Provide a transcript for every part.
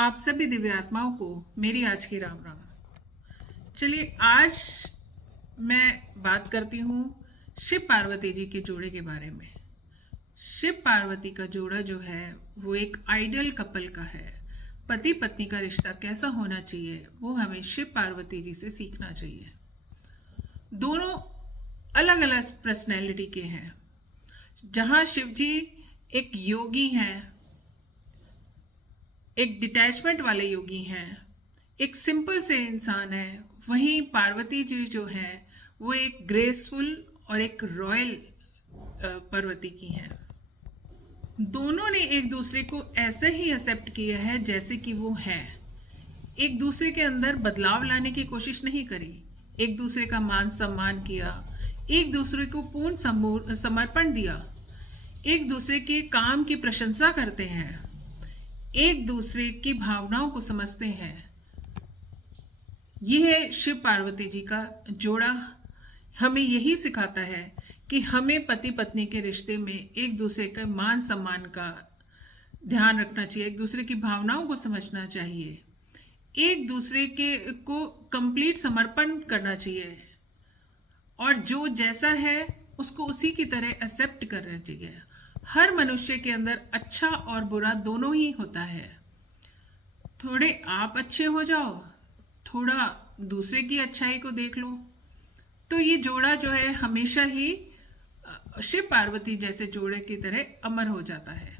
आप सभी दिव्य आत्माओं को मेरी आज की राम राम। चलिए आज मैं बात करती हूँ शिव पार्वती जी के जोड़े के बारे में। शिव पार्वती का जोड़ा जो है वो एक आइडियल कपल का है। पति पत्नी का रिश्ता कैसा होना चाहिए वो हमें शिव पार्वती जी से सीखना चाहिए। दोनों अलग अलग पर्सनैलिटी के हैं। जहाँ शिव जी एक योगी हैं, एक डिटैचमेंट वाले योगी हैं, एक सिंपल से इंसान है, वहीं पार्वती जी जो है वो एक ग्रेसफुल और एक रॉयल पार्वती की हैं। दोनों ने एक दूसरे को ऐसे ही एक्सेप्ट किया है जैसे कि वो है। एक दूसरे के अंदर बदलाव लाने की कोशिश नहीं करी, एक दूसरे का मान सम्मान किया, एक दूसरे को पूर्ण समर्पण दिया, एक दूसरे के काम की प्रशंसा करते हैं, एक दूसरे की भावनाओं को समझते हैं। यह है शिव पार्वती जी का जोड़ा। हमें यही सिखाता है कि हमें पति पत्नी के रिश्ते में एक दूसरे के मान सम्मान का ध्यान रखना चाहिए, एक दूसरे की भावनाओं को समझना चाहिए, एक दूसरे के को कंप्लीट समर्पण करना चाहिए और जो जैसा है उसको उसी की तरह एक्सेप्ट करना चाहिए। हर मनुष्य के अंदर अच्छा और बुरा दोनों ही होता है। थोड़े आप अच्छे हो जाओ, थोड़ा दूसरे की अच्छाई को देख लो, तो ये जोड़ा जो है हमेशा ही शिव पार्वती जैसे जोड़े की तरह अमर हो जाता है।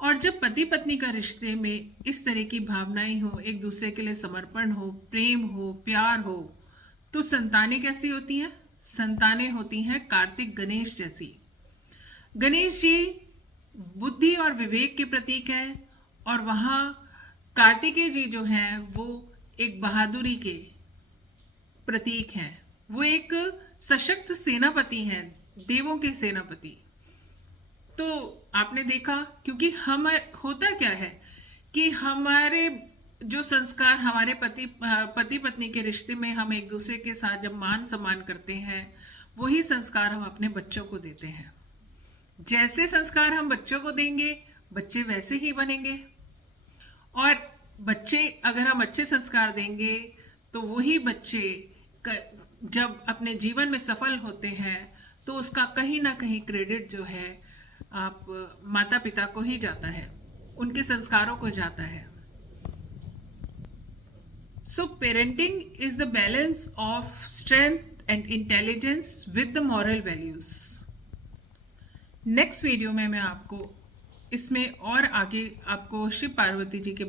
और जब पति पत्नी का रिश्ते में इस तरह की भावनाएं हो, एक दूसरे के लिए समर्पण हो, प्रेम हो, प्यार हो, तो संतानें कैसी होती हैं? संतानें होती हैं कार्तिक गणेश जैसी। गणेश जी बुद्धि और विवेक के प्रतीक हैं और वहाँ कार्तिकेय जी जो हैं वो एक बहादुरी के प्रतीक हैं। वो एक सशक्त सेनापति हैं, देवों के सेनापति। तो आपने देखा, क्योंकि हम होता क्या है कि हमारे जो संस्कार हमारे पति पत्नी के रिश्ते में हम एक दूसरे के साथ जब मान सम्मान करते हैं, वही संस्कार हम अपने बच्चों को देते हैं। जैसे संस्कार हम बच्चों को देंगे बच्चे वैसे ही बनेंगे, और बच्चे अगर हम अच्छे संस्कार देंगे तो वही बच्चे जब अपने जीवन में सफल होते हैं तो उसका कहीं ना कहीं क्रेडिट जो है आप माता पिता को ही जाता है, उनके संस्कारों को जाता है। So parenting is the balance of strength and intelligence with the moral values. Next video में मैं आपको इसमें और आगे आपको शिव पार्वती जी के